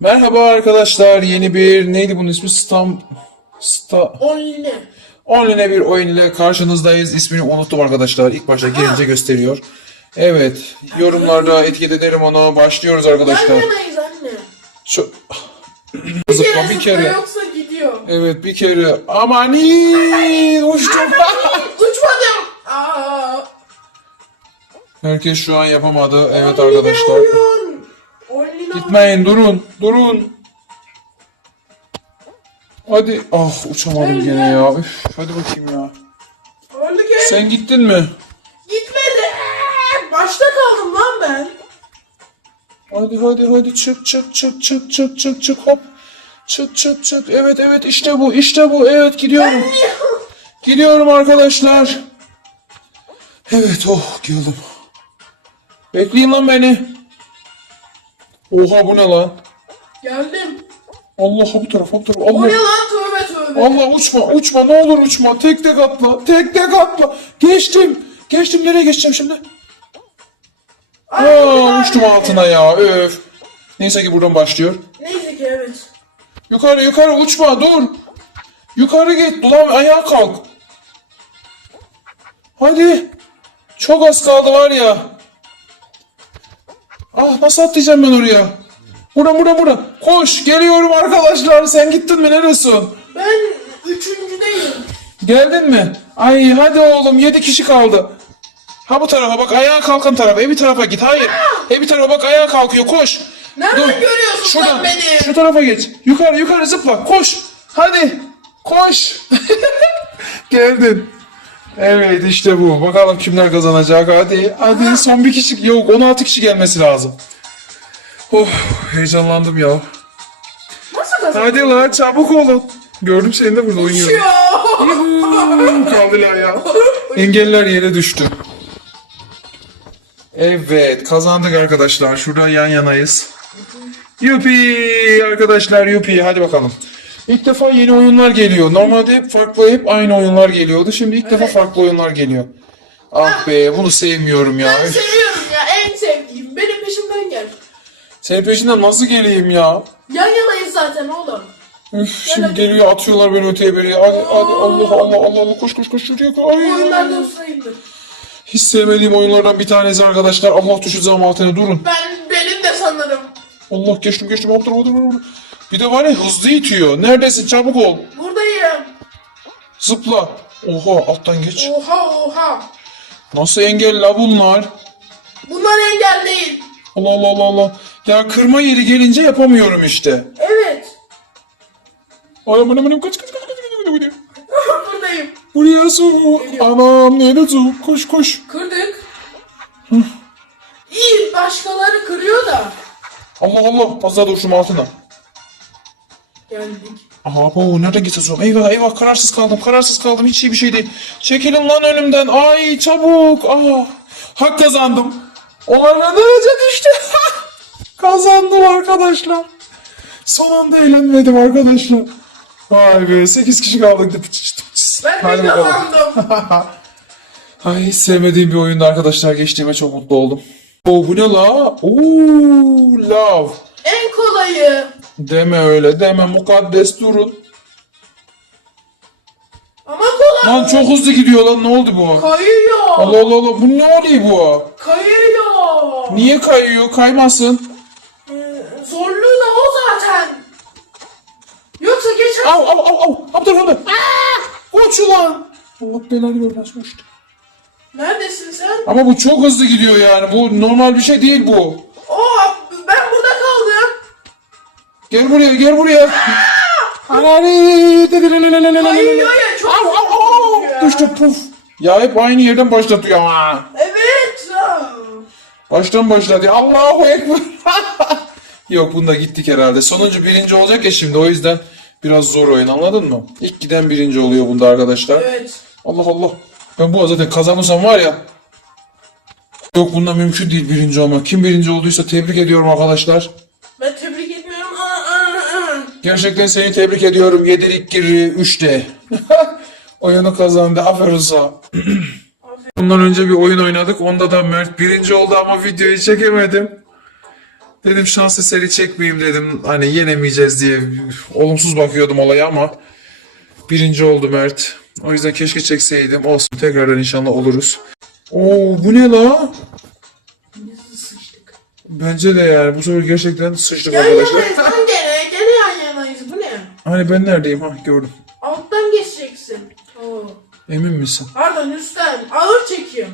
Merhaba arkadaşlar. Yeni bir neydi bunun ismi? Stam Sta Only. Online bir oyun ile karşınızdayız. İsmini unuttum arkadaşlar. İlk başta gelince gösteriyor. Evet. Yorumlarda etiketlerim onu. Başlıyoruz arkadaşlar. yanayız anne. Şu... Bir kere bir zıpla kere. yoksa gidiyor. Evet bir kere. Amanin uçtum. Uçmadım. Aa. Herkes şu an yapamadı. Evet arkadaşlar. oyun. Gitmeyin durun. Durun. Hadi. Ah uçamadım gene ya. Üf, hadi bakayım ya. Only gel. Sen gittin mi? Gitmedi. Başta kaldım lan ben. Hadi hadi hadi çık çık çık çık çık çık çık hop. Çık çık çık. Evet evet işte bu işte bu. Evet gidiyorum. Gidiyorum arkadaşlar. Evet oh geldim. Bekleyin lan beni. Oha bu ne lan? Geldim. Allah bu tarafa bu tarafa. O Allah. ne lan tövbe tövbe. Allah uçma uçma ne olur uçma. Tek tek atla. Tek tek atla. Geçtim. Geçtim nereye geçeceğim şimdi? Ay, Aa, uçtum altına ya öf. Neyse ki buradan başlıyor. Neyse ki evet. Yukarı yukarı uçma dur. Yukarı git ulan ayağa kalk. Hadi. Çok az kaldı var ya. Ah nasıl atlayacağım ben oraya? Bura bura bura. Koş geliyorum arkadaşlar. Sen gittin mi neresin? Ben üçüncüdeyim. Geldin mi? Ay hadi oğlum 7 kişi kaldı. Ha bu tarafa bak ayağa kalkan tarafa. E bir tarafa git. Hayır. E bir tarafa bak ayağa kalkıyor. Koş. Nereden görüyorsun Şuradan. sen beni? Şu tarafa geç. Yukarı yukarı zıpla. Koş. Hadi. Koş. Geldin. Evet işte bu. Bakalım kimler kazanacak. Hadi. Hadi son bir kişi. Yok 16 kişi gelmesi lazım. Oh heyecanlandım ya. Nasıl kazandın? Hadi la çabuk olun. Gördüm seni de burada oynuyorum. Yuhuu, Kaldılar ya. Engeller yere düştü. Evet kazandık arkadaşlar. Şurada yan yanayız. Yupi arkadaşlar yupi hadi bakalım. İlk defa yeni oyunlar geliyor. Normalde hep farklı hep aynı oyunlar geliyordu. Şimdi ilk defa farklı oyunlar geliyor. Ah be bunu sevmiyorum ya. Ben seviyorum ya en sevdiğim. Benim peşimden gel. Senin peşinden nasıl geleyim ya? Yan yanayız zaten oğlum. Üf, şimdi geliyor atıyorlar beni öteye beri. Hadi, hadi Allah Allah Allah Allah koş koş koş şuraya koş. Ay. Bu oyunlarda usayımdır. Hiç sevmediğim oyunlardan bir tanesi arkadaşlar. Allah düşü zaman altına durun. Ben benim de sanırım. Allah geçtim geçtim alt tarafa dur. Bir de var ya hızlı itiyor. Neredesin çabuk ol. Buradayım. Zıpla. Oha alttan geç. Oha oha. Nasıl engel la bunlar? Bunlar engel değil. Allah Allah Allah Allah. Ya kırma yeri gelince yapamıyorum işte. Evet. Ay aman aman kaç kaç kaç kaç kaç kaç. Buradayım. Buraya su. Anam nerede su? Koş koş. Kırdık. İyi başkaları kırıyor da. Allah Allah fazla dur şunun altına. Geldik. Aha bu nereden gideceğiz? Eyvah eyvah kararsız kaldım kararsız kaldım hiç iyi bir şey değil. Çekilin lan önümden ay çabuk. Ah, hak kazandım. Olaylar derece düştü. Kazandım arkadaşlar. Son anda eğlenmedim arkadaşlar. Vay be 8 kişi kaldık. Ben de kazandım. Ay sevmediğim bir oyunda arkadaşlar geçtiğime çok mutlu oldum. Oo bu ne la? Oo love. en kolayı. Deme öyle deme mukaddes durun. Ama kolay. Lan çok hızlı gidiyor lan ne oldu bu? Kayıyor. Allah Allah Allah bu ne oluyor bu? Kayıyor. Niye kayıyor? Kaymasın. Ee, Zorluğu da o zaten. Yoksa geçen... Av av av av. Abdurrahman. Uç ulan. Allah belanı vermez uçtu. Neredesin sen? Ama bu çok hızlı gidiyor yani. Bu normal bir şey değil bu. Oo. Gel buraya gel buraya. Anani. Kayıyor ya çok av av. ya. Düştü puf. Ya hep aynı yerden başlatıyor ama. Evet. Baştan başladı. Allahu Ekber. Yok bunda gittik herhalde. Sonuncu birinci olacak ya şimdi o yüzden biraz zor oyun anladın mı? İlk giden birinci oluyor bunda arkadaşlar. Evet. Allah Allah. Ben bu zaten kazanırsam var ya. Yok bunda mümkün değil birinci olmak. Kim birinci olduysa tebrik ediyorum arkadaşlar. Gerçekten seni tebrik ediyorum. Yedirik giri 3'te. Oyunu kazandı. Aferin sana. Bundan önce bir oyun oynadık. Onda da Mert birinci oldu ama videoyu çekemedim. Dedim şans eseri çekmeyeyim dedim. Hani yenemeyeceğiz diye olumsuz bakıyordum olaya ama birinci oldu Mert. O yüzden keşke çekseydim. Olsun tekrardan inşallah oluruz. Oo bu ne la? Bence de yani bu sefer gerçekten sıçtık arkadaşlar. yanayız lan gene. Gene yan yanayız. Bu ne? Hani ben neredeyim ha gördüm. Alttan geçeceksin. Oo. Emin misin? Pardon üstten. Ağır çekim.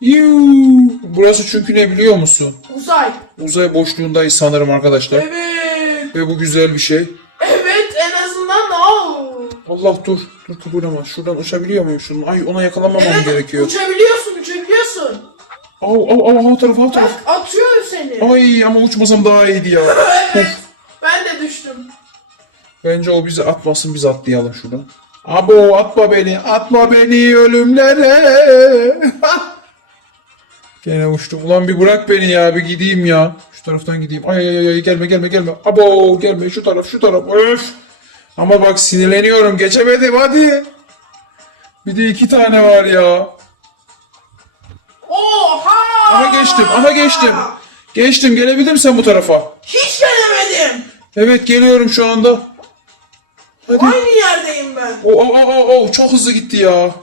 Yuu. Burası çünkü ne biliyor musun? Uzay. Uzay boşluğundayız sanırım arkadaşlar. Evet. Ve bu güzel bir şey. Evet en azından o. Allah dur. Dur kıpırdama. Şuradan uçabiliyor muyum şunun? Ay ona yakalanmamam Evet gerekiyor. uçabiliyorsun uçabiliyorsun. Au au au au taraf au taraf. Bak atıyor seni. Ay ama uçmasam daha iyiydi ya. Evet. Bence o bizi atmasın biz atlayalım şuradan. Abo atma beni. Atma beni ölümlere. Gene uçtum. Ulan bir bırak beni ya. Bir gideyim ya. Şu taraftan gideyim. Ay ay ay gelme gelme gelme. Abo gelme şu taraf şu taraf. Öf. Ama bak sinirleniyorum. Geçemedim hadi. Bir de iki tane var ya. Oha! Ama geçtim ama geçtim. Geçtim gelebilir misin bu tarafa? Hiç gelemedim. Evet geliyorum şu anda. Hadi. Aynı yerdeyim ben. O, o, o, o, o, çok hızlı gitti ya.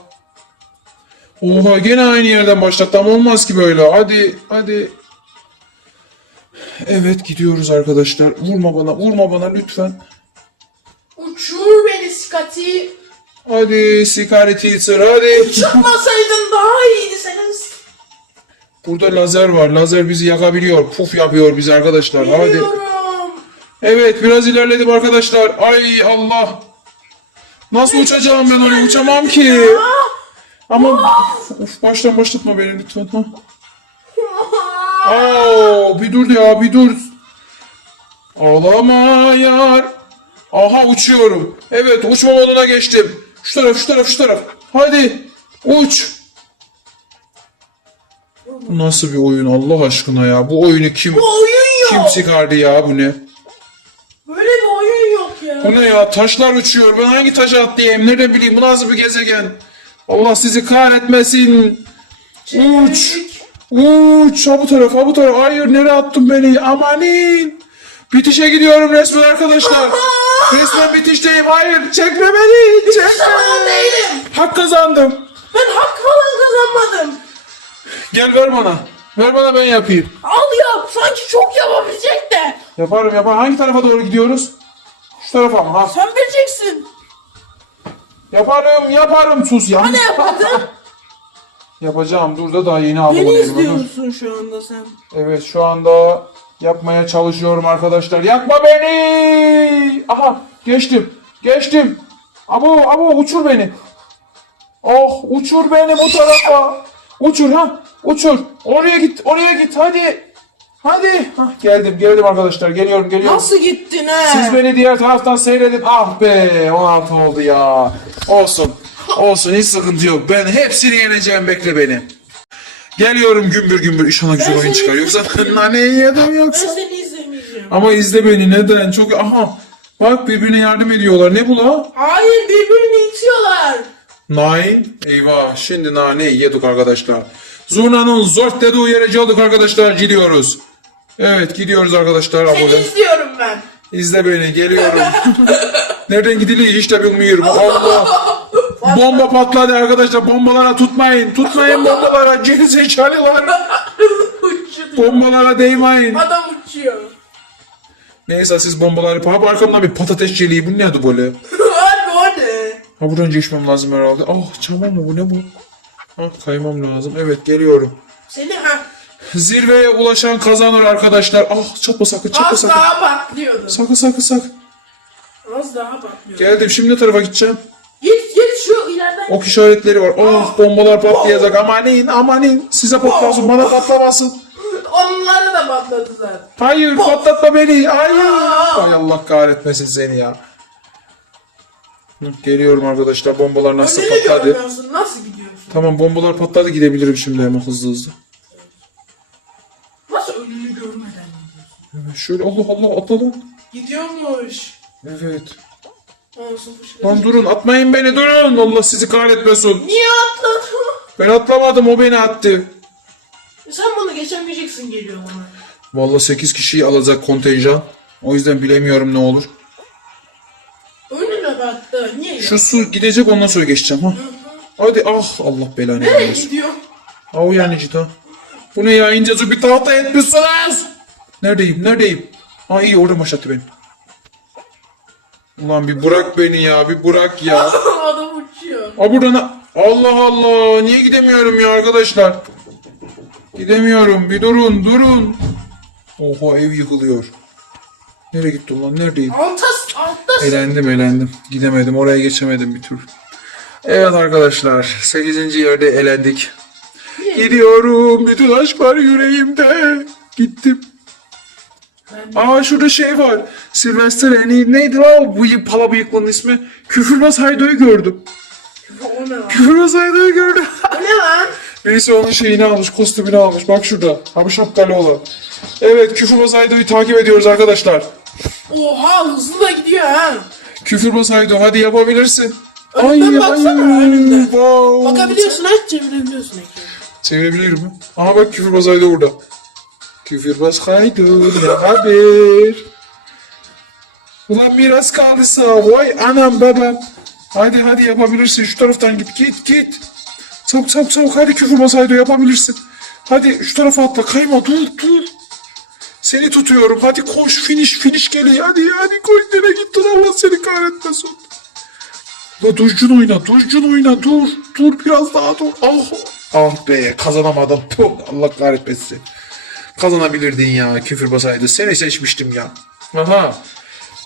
Oha gene aynı yerden başlattı ama olmaz ki böyle. Hadi hadi. Evet gidiyoruz arkadaşlar. Vurma bana vurma bana lütfen. Uçur beni Skati. Hadi Sikari Teacher hadi. Çıkmasaydın daha iyiydi senin. Burada lazer var. Lazer bizi yakabiliyor. Puf yapıyor bizi arkadaşlar. Hadi. Evet biraz ilerledim arkadaşlar. Ay Allah. Nasıl uçacağım ben oraya? Uçamam ki. Ama of, baştan başlatma beni lütfen. Ha. Aa, bir dur ya bir dur. Ağlama yar. Aha uçuyorum. Evet uçma moduna geçtim. Şu taraf şu taraf şu taraf. Hadi uç. Bu nasıl bir oyun Allah aşkına ya? Bu oyunu kim Bu oyun kim yok. çıkardı ya bu ne? Bu ne ya? Taşlar uçuyor. Ben hangi taşa atlayayım? Nereden bileyim? Bu nasıl bir gezegen? Allah sizi kahretmesin. Uç. Uç. Ha bu taraf, ha bu taraf. Hayır nereye attın beni? Amanin. Bitişe gidiyorum resmen arkadaşlar. resmen bitişteyim. Hayır çekme beni. Çekme. Değilim. Hak kazandım. Ben hak falan kazanmadım. Gel ver bana. Ver bana ben yapayım. Al yap. Sanki çok yapabilecek de. Yaparım yaparım. Hangi tarafa doğru gidiyoruz? Şu tarafa mı? Ha. Sen bileceksin. Yaparım yaparım. Sus ya. Ne yapadın? Yapacağım. Dur da daha yeni aldım Beni onu elime. Dur. izliyorsun şu anda sen. Evet şu anda yapmaya çalışıyorum arkadaşlar. Yakma beni! Aha geçtim. Geçtim. Abo abo uçur beni. Oh uçur beni bu tarafa. Uçur ha. Uçur. Oraya git. Oraya git. Hadi. Hadi. Hah, geldim. Geldim arkadaşlar. Geliyorum. Geliyorum. Nasıl gittin he? Siz beni diğer taraftan seyredin. Ah be 16 oldu ya. Olsun. Olsun hiç sıkıntı yok. Ben hepsini yeneceğim bekle beni. Geliyorum gümbür gümbür. İnşallah güzel Ben oyun seni çıkar. Yoksa naneyi yedim Ben yoksa. seni izlemeyeceğim. Ama izle beni neden? Çok aha. Bak birbirine yardım ediyorlar. Ne bu la? Hayır birbirini itiyorlar. Nine. Eyvah. Şimdi naneyi yedik arkadaşlar. Zurna'nın zort dediği yere geldik arkadaşlar. Gidiyoruz. Evet gidiyoruz arkadaşlar. Seni Abone. izliyorum ben. İzle beni geliyorum. Nereden gidiliyor hiç de bilmiyorum. Allah. Bomba patladı arkadaşlar. Bombalara tutmayın. Tutmayın bombalara. Gerizekalılar. Uçuyor. Bombalara değmeyin. Adam uçuyor. Neyse siz bombaları... Ha arkamdan bir patates çeliği. Bu neydi böyle? Abi o ne? Ha buradan geçmem lazım herhalde. Ah çamur mu bu ne bu? Ha kaymam lazım. Evet geliyorum. Seni ha. Zirveye ulaşan kazanır arkadaşlar. Ah çatma sakın çatma Az sakın. daha patlıyordun. Sakın sakın sakın. Az daha patlıyordun. Geldim şimdi ne tarafa gideceğim? Git git şu ileriden. Ok işaretleri var. Oh bombalar patlayacak. Amanin amanin. Size patlasın bana patlamasın. Onları da patladılar. Hayır patlatma beni. Hayır. Ay Allah kahretmesin seni ya. Hı, Geliyorum arkadaşlar. Bombalar nasıl Önünü patladı? görmüyorsun. Nasıl gidiyorsun? Tamam bombalar patladı gidebilirim şimdi hemen hızlı hızlı. Şöyle Allah Allah atla lan. Gidiyormuş. Evet. Olsun bu şey. Lan durun atmayın beni durun. Allah sizi kahretmesin. Niye atladın? Ben atlamadım o beni attı. Sen bunu geçemeyeceksin geliyor bana. Vallahi 8 kişiyi alacak kontenjan. O yüzden bilemiyorum ne olur. Önüne baktı. Niye? Şu su gidecek ondan sonra geçeceğim ha. Hadi ah Allah belanı Nereye vermesin. gidiyor? Av yani cidden. Bu ne ya incecik bir tahta etmişsiniz. Neredeyim neredeyim? Ha iyi orada başlattı beni. Ulan bir bırak beni ya bir bırak ya. Adam uçuyor. Aa buradan Allah Allah niye gidemiyorum ya arkadaşlar? Gidemiyorum bir durun durun. Oha ev yıkılıyor. Nereye gitti lan neredeyim? Altas, altas. Elendim elendim. Gidemedim oraya geçemedim bir tür. Evet arkadaşlar 8. yerde elendik. Gidiyorum bütün aşk var yüreğimde. Gittim. Aa şurada şey var. Sylvester Eni neydi lan o bıyık, pala bıyıklının ismi? Küfürbaz Haydo'yu gördüm. O ne lan? Küfürbaz Haydo'yu gördüm. O ne lan? Birisi onun şeyini almış, kostümünü almış. Bak şurada. Abi şapkalı olan. Evet Küfürbaz Haydo'yu takip ediyoruz arkadaşlar. Oha hızlı da gidiyor ha. Küfürbaz Haydo hadi yapabilirsin. Önünden baksana, önünden. Wow. Bakabiliyorsun aç çevirebiliyorsun ekranı. Çevirebilir mi? Aha bak Küfürbaz Haydo burada. Küfürbaz Haydo ne haber? Ulan miras kaldıysa vay anam babam. Hadi hadi yapabilirsin şu taraftan git git git. Çabuk çabuk çabuk hadi Küfürbaz Haydo yapabilirsin. Hadi şu tarafa atla kayma dur dur. Seni tutuyorum hadi koş finish finish geliyor hadi hadi koş nereye gittin Allah seni kahretmesin. La durcun oyna, durcun oyna, dur, dur biraz daha dur. Ah, ah be kazanamadım. Puh, Allah kahretmesin. Kazanabilirdin ya küfür basaydı. Seni seçmiştim ya. Aha.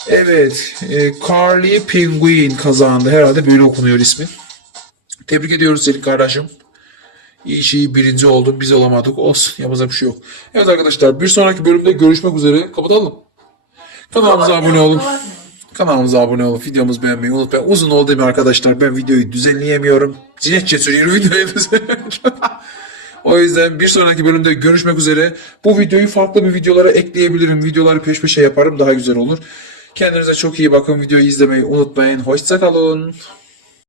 Evet, e, Carly Penguin kazandı. Herhalde böyle okunuyor ismi. Tebrik ediyoruz seni kardeşim. İyi şey birinci oldun. Biz olamadık. Olsun. Yapacak bir şey yok. Evet arkadaşlar bir sonraki bölümde görüşmek üzere. Kapatalım. Kanalımıza abone olun. Kanalımıza abone olup videomuzu beğenmeyi unutmayın. Uzun oldu mi arkadaşlar? Ben videoyu düzenleyemiyorum. Cinetçe sürüyorum videoyu düzenleyemiyorum. o yüzden bir sonraki bölümde görüşmek üzere. Bu videoyu farklı bir videolara ekleyebilirim. Videoları peş peşe yaparım. Daha güzel olur. Kendinize çok iyi bakın. Videoyu izlemeyi unutmayın. Hoşçakalın.